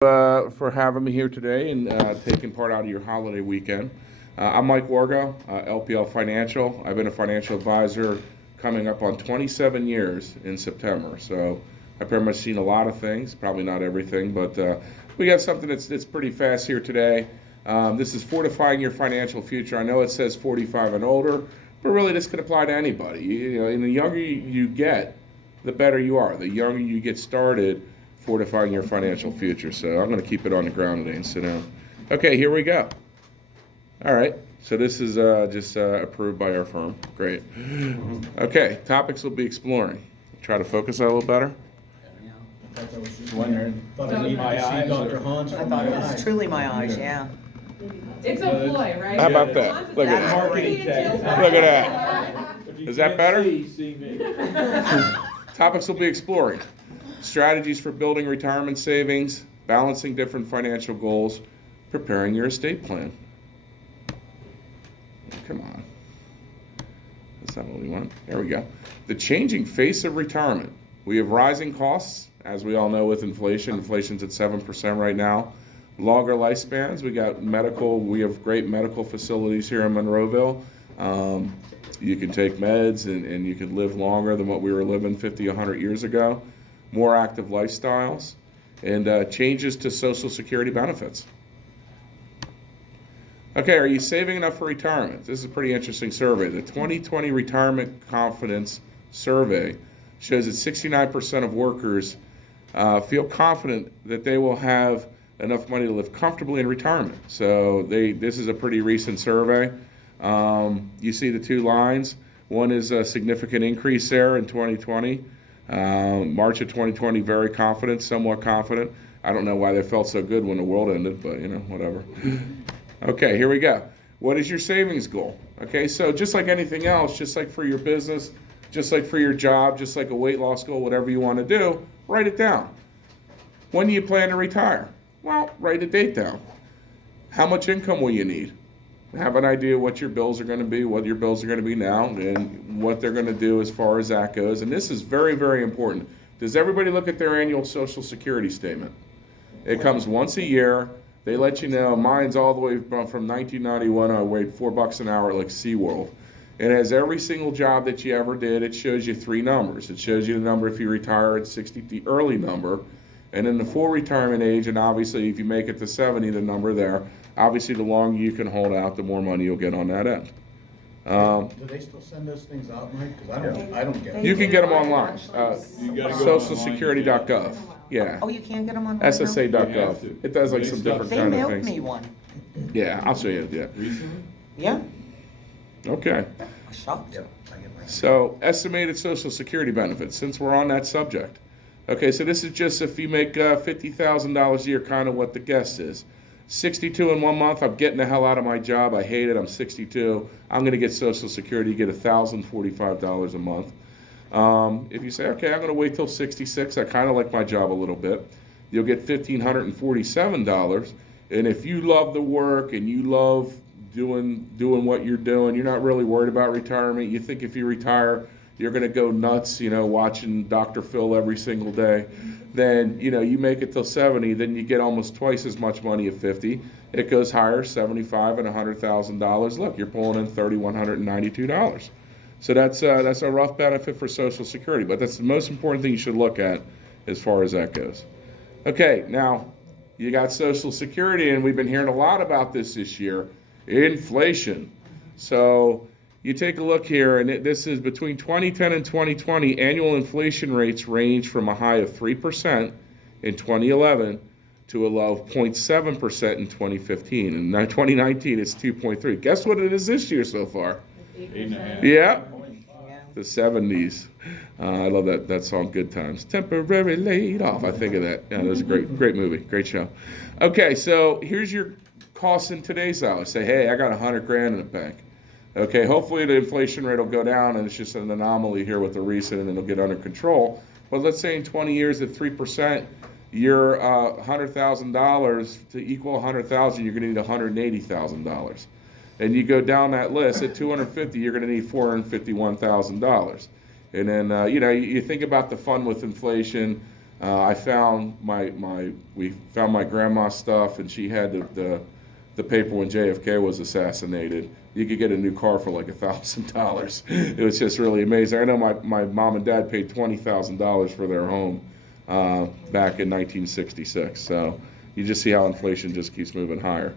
For having me here today and taking part out of your holiday weekend. I'm Mike Wargo, LPL Financial. I've been a financial advisor coming up on 27 years in September. So I've pretty much seen a lot of things, probably not everything, but we got something that's pretty fast here today. This is fortifying your financial future. I know it says 45 and older, but really this could apply to anybody. You know, and the younger you get, the better you are. The younger you get started, fortifying your financial future. So I'm going to keep it on the ground today and sit down. Okay, here we go. All right, so this is just approved by our firm. Great. Okay, topics we'll be exploring. Try to focus a little better. Wondering. Thought I needed to see Dr. Hans I from thought my it was eyes. truly my eyes, yeah. It's a ploy, right? How about that? Look at that. Look at that. Is that better? Topics we'll be exploring. Strategies for building retirement savings, balancing different financial goals, preparing your estate plan. Come on. That's not what we want. There we go. The changing face of retirement. We have rising costs, as we all know with inflation. Inflation's at 7% right now. Longer lifespans. We have great medical facilities here in Monroeville. You can take meds and you can live longer than what we were living 50, 100 years ago. More active lifestyles, and changes to Social Security benefits. Okay, are you saving enough for retirement? This is a pretty interesting survey. The 2020 Retirement Confidence Survey shows that 69% of workers feel confident that they will have enough money to live comfortably in retirement. So this is a pretty recent survey. You see the two lines. One is a significant increase there in 2020. March of 2020, very confident, somewhat confident. I don't know why they felt so good when the world ended, but whatever. Okay, here we go. What is your savings goal? Okay, so just like anything else, just like for your business, just like for your job, just like a weight loss goal, whatever you want to do, write it down. When do you plan to retire? Well, write a date down. How much income will you need? Have an idea what your bills are going to be, what your bills are going to be now, and what they're going to do as far as that goes. And this is very, very important. Does everybody look at their annual Social Security statement? It comes once a year. They let you know. Mine's all the way from 1991. I weighed $4 an hour at like SeaWorld. It has every single job that you ever did. It shows you three numbers. It shows you the number if you retire at 60, the early number, and then the full retirement age, and obviously if you make it to 70, the number there. Obviously, the longer you can hold out, the more money you'll get on that end. Do they still send those things out, Mike? Because I don't get them. You can get them online. SocialSecurity.gov. Yeah. Oh, you can't get them on? SSA.gov. It does like some different They kind of mailed things. me one. Yeah, I'll show you. Yeah. Recently? Yeah. Okay. I'm shocked. So, estimated Social Security benefits, since we're on that subject. Okay, so this is just if you make $50,000 a year, kind of what the guess is. 62 in 1 month, I'm getting the hell out of my job. I hate it. I'm 62. I'm going to get Social Security. You get $1,045 a month. If you say, okay, I'm going to wait till 66. I kind of like my job a little bit. You'll get $1,547. And if you love the work and you love doing what you're doing, you're not really worried about retirement. You think if you retire, you're going to go nuts, watching Dr. Phil every single day. Then, you make it till 70, then you get almost twice as much money at 50. It goes higher, $75,000 and $100,000. Look, you're pulling in $3,192. So that's a rough benefit for Social Security, but that's the most important thing you should look at as far as that goes. Okay, now you got Social Security, and we've been hearing a lot about this year, inflation. So you take a look here, and this is between 2010 and 2020, annual inflation rates range from a high of 3% in 2011 to a low of 0.7% in 2015. And now 2019, it's 2.3. Guess what it is this year so far? 8.5. Yeah, the 70s. I love that song, Good Times. Temporary laid off. I think of that. Yeah, that was a great movie, great show. Okay, so here's your costs in today's dollars. Say, hey, I got $100,000 in the bank. Okay, hopefully the inflation rate will go down, and it's just an anomaly here with the recent, and it'll get under control. But let's say in 20 years at 3%, you're $100,000 to equal $100,000. You're going to need $180,000, and you go down that list at 250. You're going to need $451,000. And then you think about the fun with inflation. I found we found my grandma's stuff, and she had the paper when JFK was assassinated. You could get a new car for like $1,000. It was just really amazing. I know my mom and dad paid $20,000 for their home back in 1966. So you just see how inflation just keeps moving higher.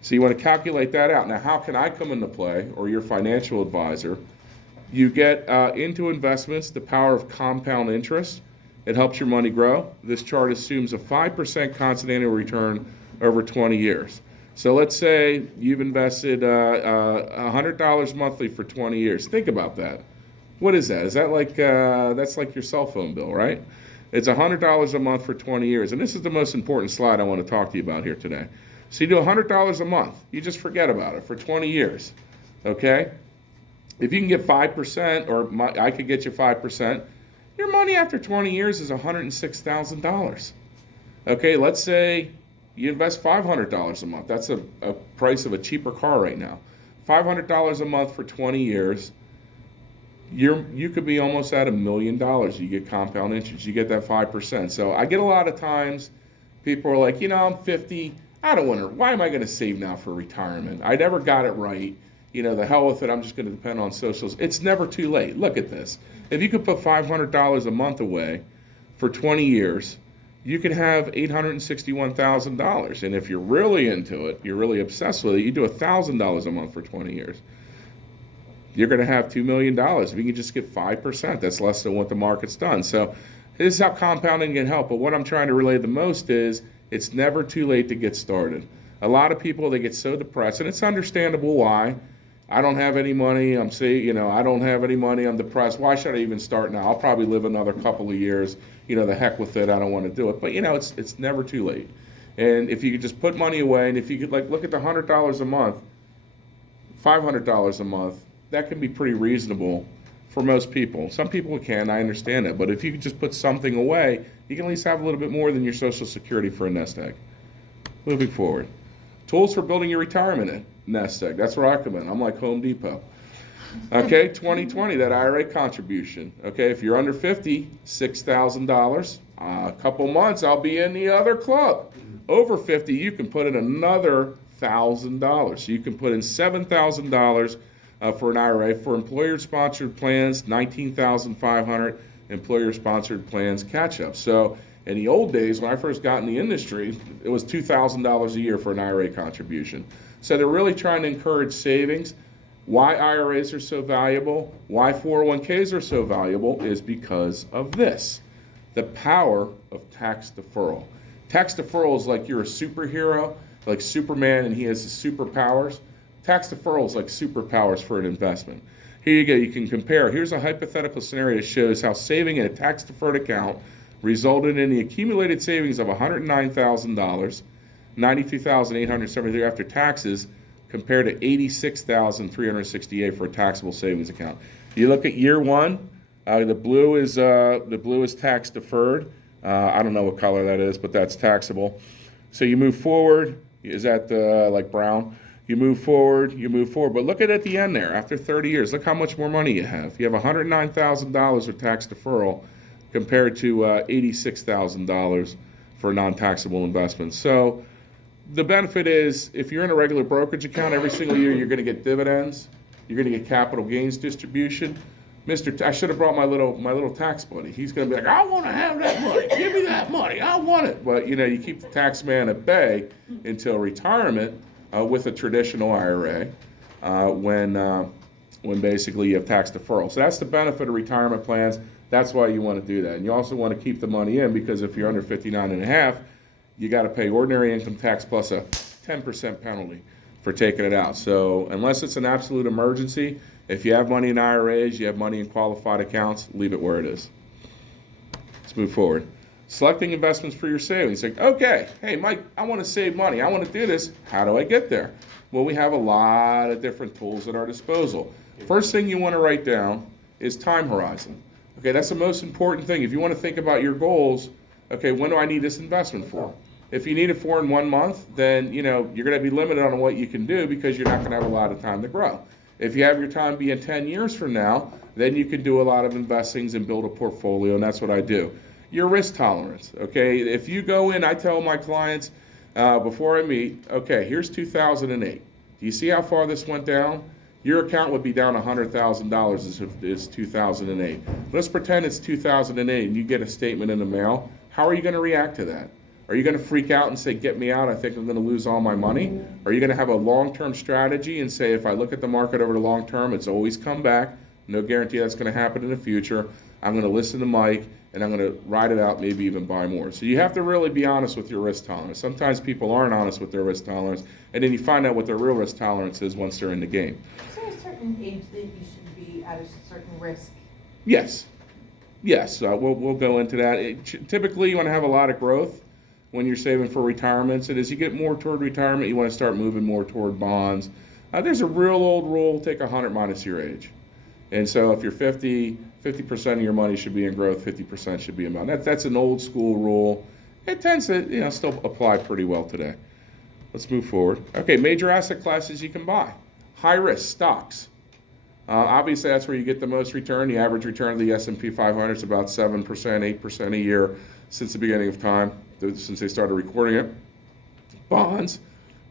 So you want to calculate that out. Now, how can I come into play, or your financial advisor? You get into investments, the power of compound interest. It helps your money grow. This chart assumes a 5% constant annual return over 20 years. So let's say you've invested $100 monthly for 20 years. Think about that. What is that? Is that like, that's like your cell phone bill, right? It's $100 a month for 20 years. And this is the most important slide I want to talk to you about here today. So you do $100 a month. You just forget about it for 20 years, okay? If you can get 5%, or I could get you 5%, your money after 20 years is $106,000. Okay, let's say you invest $500 a month. That's a price of a cheaper car right now. $500 a month for 20 years. You could be almost at $1 million. You get compound interest. You get that 5%. So I get a lot of times people are like, I'm 50. I don't want to. Why am I going to save now for retirement? I never got it right. The hell with it. I'm just going to depend on socials. It's never too late. Look at this. If you could put $500 a month away for 20 years, you could have $861,000. And if you're really into it, you're really obsessed with it, you do $1,000 a month for 20 years. You're going to have $2 million. If you can just get 5%, that's less than what the market's done. So this is how compounding can help. But what I'm trying to relay the most is it's never too late to get started. A lot of people, they get so depressed, and it's understandable why. I don't have any money. I don't have any money. I'm depressed. Why should I even start now? I'll probably live another couple of years. The heck with it. I don't want to do it. But it's never too late. And if you could just put money away, and if you could look at the $100 a month, $500 a month, that can be pretty reasonable for most people. Some people can. I understand that. But if you could just put something away, you can at least have a little bit more than your Social Security for a nest egg. Moving forward, tools for building your retirement nest egg. That's where I come in. I'm like Home Depot. Okay, 2020, that IRA contribution. Okay, if you're under 50, $6,000. A couple months, I'll be in the other club. Over 50, you can put in another $1,000. So you can put in $7,000 for an IRA. For employer-sponsored plans, $19,500. Employer-sponsored plans catch up. So in the old days, when I first got in the industry, it was $2,000 a year for an IRA contribution. So they're really trying to encourage savings. Why IRAs are so valuable, why 401ks are so valuable is because of this, the power of tax deferral. Tax deferral is like you're a superhero, like Superman, and he has the superpowers. Tax deferral is like superpowers for an investment. Here you go, you can compare. Here's a hypothetical scenario that shows how saving in a tax-deferred account resulted in the accumulated savings of $109,000, $92,873 after taxes, compared to $86,368 for a taxable savings account. You look at year one, the blue is tax deferred. I don't know what color that is, but that's taxable. So you move forward. Is that like brown? You move forward. But look at the end there. After 30 years, look how much more money you have. You have $109,000 of tax deferral compared to $86,000 for non-taxable investments. So the benefit is, if you're in a regular brokerage account, every single year you're going to get dividends, you're going to get capital gains distribution. I should have brought my little tax buddy. He's going to be like, I want to have that money. Give me that money. I want it. But you keep the tax man at bay until retirement with a traditional IRA when basically you have tax deferral. So that's the benefit of retirement plans. That's why you want to do that. And you also want to keep the money in, because if you're under 59 and a half, you got to pay ordinary income tax plus a 10% penalty for taking it out. So unless it's an absolute emergency, if you have money in IRAs, you have money in qualified accounts, leave it where it is. Let's move forward. Selecting investments for your savings. Like, okay, hey, Mike, I want to save money. I want to do this. How do I get there? Well, we have a lot of different tools at our disposal. First thing you want to write down is time horizon. Okay, that's the most important thing. If you want to think about your goals, okay, when do I need this investment for? If you need it for in 1 month, then you're going to be limited on what you can do, because you're not going to have a lot of time to grow. If you have your time being 10 years from now, then you can do a lot of investings and build a portfolio, and that's what I do. your risk tolerance. Okay, if you go in, I tell my clients before I meet, okay, here's 2008. Do you see how far this went down? Your account would be down $100,000 as if it's 2008. Let's pretend it's 2008 and you get a statement in the mail. How are you going to react to that? Are you going to freak out and say, get me out, I think I'm going to lose all my money? Are you going to have a long-term strategy and say, if I look at the market over the long term, it's always come back, no guarantee that's going to happen in the future, I'm going to listen to Mike, and I'm going to ride it out, maybe even buy more. So you have to really be honest with your risk tolerance. Sometimes people aren't honest with their risk tolerance, and then you find out what their real risk tolerance is once they're in the game. Is there a certain age that you should be at a certain risk? Yes. Yes, we'll go into that. Typically, you want to have a lot of growth when you're saving for retirements, and as you get more toward retirement, you want to start moving more toward bonds. There's a real old rule, take 100 minus your age. And so if you're 50% of your money should be in growth, 50% should be in bond. That's an old school rule. It tends to still apply pretty well today. Let's move forward. Okay, major asset classes you can buy. High risk stocks. Obviously, that's where you get the most return. The average return of the S&P 500 is about 7%, 8% a year since the beginning of time, since they started recording it. Bonds,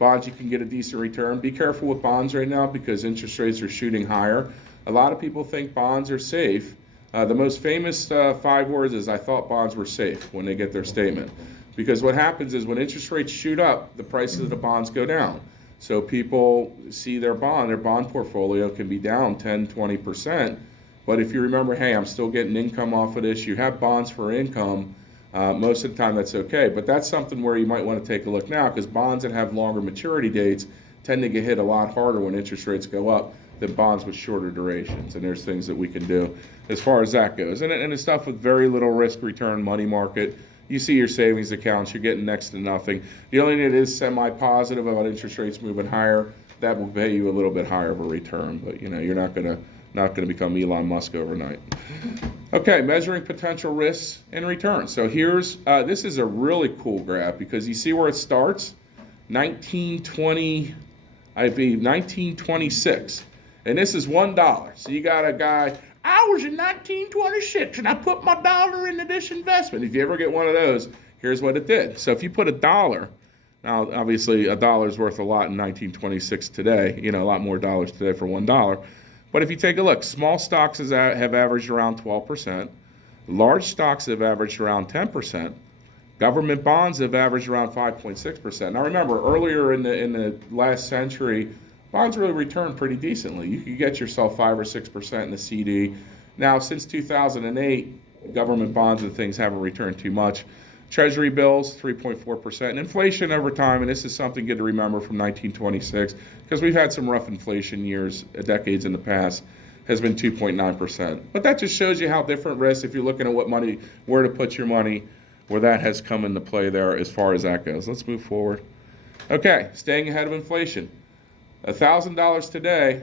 you can get a decent return. Be careful with bonds right now because interest rates are shooting higher. A lot of people think bonds are safe. The most famous 5 words is, I thought bonds were safe, when they get their statement. Because what happens is when interest rates shoot up, the prices of the bonds go down. So people see their bond portfolio can be down 10, 20%. But if you remember, hey, I'm still getting income off of this, you have bonds for income, most of the time that's okay. But that's something where you might want to take a look now, because bonds that have longer maturity dates tend to get hit a lot harder when interest rates go up than bonds with shorter durations. And there's things that we can do as far as that goes. And it's stuff with very little risk return, money market. You see your savings accounts, you're getting next to nothing. The only thing that is semi-positive about interest rates moving higher, that will pay you a little bit higher of a return. But you're not gonna become Elon Musk overnight. Okay, measuring potential risks and returns. So here's this is a really cool graph because you see where it starts, 1926. And this is $1. So you got a guy, I was in 1926 and I put my dollar into this investment. If you ever get one of those, here's what it did. So if you put $1, now obviously $1 is worth a lot in 1926 today, a lot more dollars today for $1. But if you take a look, small stocks have averaged around 12%. Large stocks have averaged around 10%. Government bonds have averaged around 5.6%. Now remember, earlier in the last century, bonds really returned pretty decently. You could get yourself 5 or 6% in the CD. Now, since 2008, government bonds and things haven't returned too much. Treasury bills, 3.4%. And inflation over time, and this is something good to remember from 1926, because we've had some rough inflation years, decades in the past, has been 2.9%. But that just shows you how different risks, if you're looking at where to put your money, where that has come into play there as far as that goes. Let's move forward. Okay, staying ahead of inflation. $1,000 today,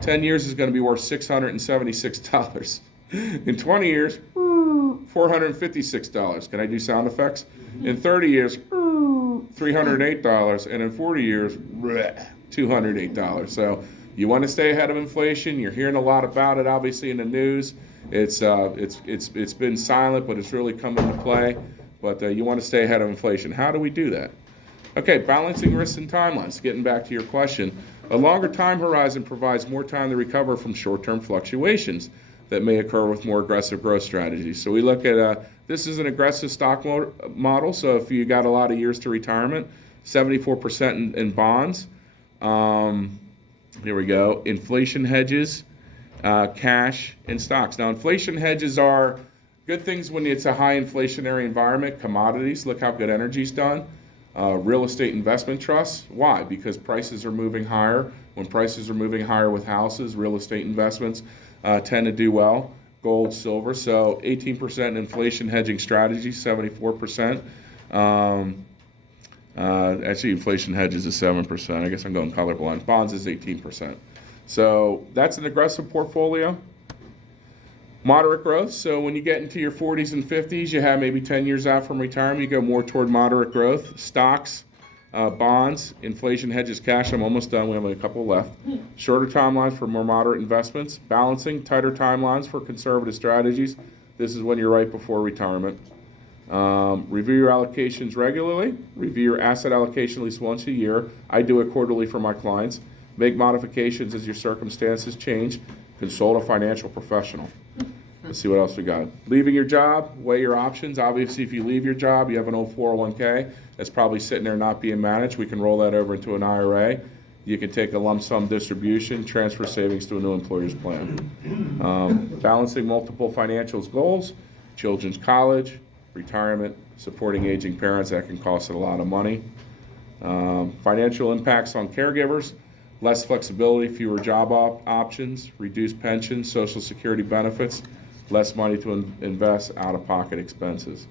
10 years is going to be worth $676. In 20 years, $456. Can I do sound effects? In 30 years, $308. And in 40 years, $208. So you want to stay ahead of inflation. You're hearing a lot about it, obviously, in the news. It's been silent, but it's really come into play. But you want to stay ahead of inflation. How do we do that? Okay, balancing risks and timelines. Getting back to your question, a longer time horizon provides more time to recover from short-term fluctuations that may occur with more aggressive growth strategies. So we look at, this is an aggressive stock model. So if you got a lot of years to retirement, 74% in bonds. Here we go. Inflation hedges, cash, and stocks. Now, inflation hedges are good things when it's a high inflationary environment. Commodities, look how good energy's done. Real estate investment trusts. Why? Because prices are moving higher. When prices are moving higher with houses, real estate investments tend to do well. Gold, silver. So 18% inflation hedging strategy, 74%. Actually, inflation hedges is 7%. I guess I'm going colorblind. Bonds is 18%. So that's an aggressive portfolio. Moderate growth. So when you get into your 40s and 50s, you have maybe 10 years out from retirement, you go more toward moderate growth. Stocks, bonds, inflation hedges, cash. I'm almost done. We have a couple left. Shorter timelines for more moderate investments. Balancing, tighter timelines for conservative strategies. This is when you're right before retirement. Review your allocations regularly. Review your asset allocation at least once a year. I do it quarterly for my clients. Make modifications as your circumstances change. Consult a financial professional. Let's see what else we got. Leaving your job, weigh your options. Obviously, if you leave your job, you have an old 401k that's probably sitting there not being managed. We can roll that over into an IRA. You can take a lump sum distribution, transfer savings to a new employer's plan. Balancing multiple financial goals, children's college, retirement, supporting aging parents, that can cost a lot of money. Financial impacts on caregivers, less flexibility, fewer job options, reduced pensions, Social Security benefits, less money to invest, out-of-pocket expenses.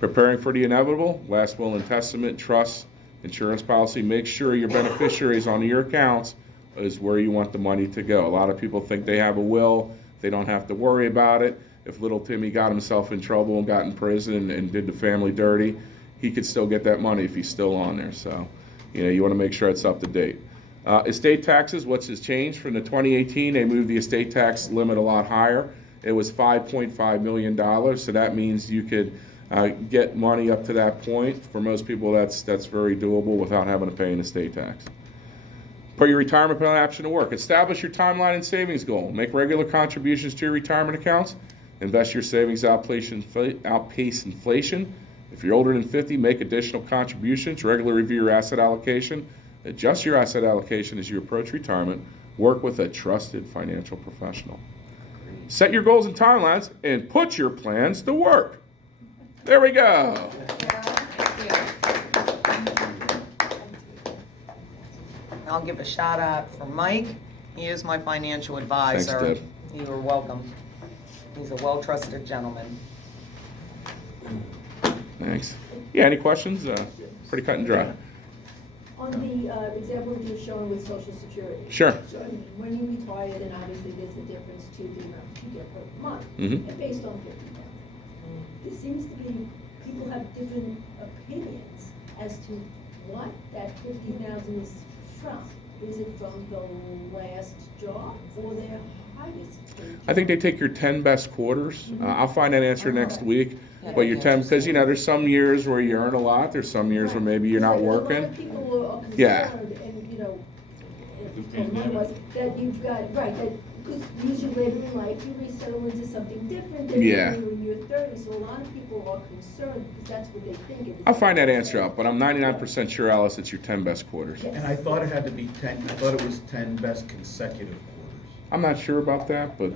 Preparing for the inevitable, last will and testament, trust, insurance policy. Make sure your beneficiaries on your accounts is where you want the money to go. A lot of people think they have a will, they don't have to worry about it. If little Timmy got himself in trouble and got in prison and did the family dirty, he could still get that money if he's still on there. So, you want to make sure it's up to date. Estate taxes, what's has changed from the 2018? They moved the estate tax limit a lot higher. It was $5.5 million, so that means you could get money up to that point. For most people, that's very doable without having to pay an estate tax. Put your retirement plan option to work. Establish your timeline and savings goal. Make regular contributions to your retirement accounts. Invest your savings outpace inflation. If you're older than 50, make additional contributions. Regularly review your asset allocation. Adjust your asset allocation as you approach retirement. Work with a trusted financial professional. Set your goals and timelines and put your plans to work. There we go. I'll give a shout out for Mike. He is my financial advisor. Thanks, You are welcome. He's a well-trusted gentleman. Thanks. Yeah, any questions? Pretty cut and dry. On the example that you're showing with Social Security. Sure. So when you retire, then obviously there's a difference to the amount you get per month. Mhm. And based on 50,000. There seems to be, people have different opinions as to what that 50,000 is from. Is it from the last job or their highest paid job? I think they take your 10 best quarters. I'll find that answer next week. Yeah, But your that'd be 10, because there's some years where you earn a lot. There's some years where maybe you're not A lot working. of people are concerned, Yeah. and mine was, that you've got, right, that, because usually later in life, you resettle into something different than you Yeah. do when you're 30, so a lot of people are concerned, because that's what they think it is. I'll find that answer out, but I'm 99% sure, Alice, it's your 10 best quarters. And I thought it had to be 10, I thought it was 10 best consecutive quarters. I'm not sure about that, but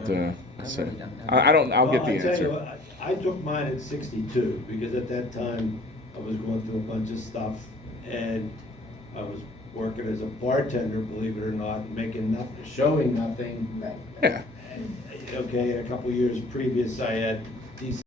let's see. really don't know. I'll get the Well, I tell answer. you what, I took mine at 62, because at that time, I was going through a bunch of stuff, and I was working as a bartender, believe it or not, making nothing, showing nothing. Right. Yeah. And, okay, a couple years previous, I had decent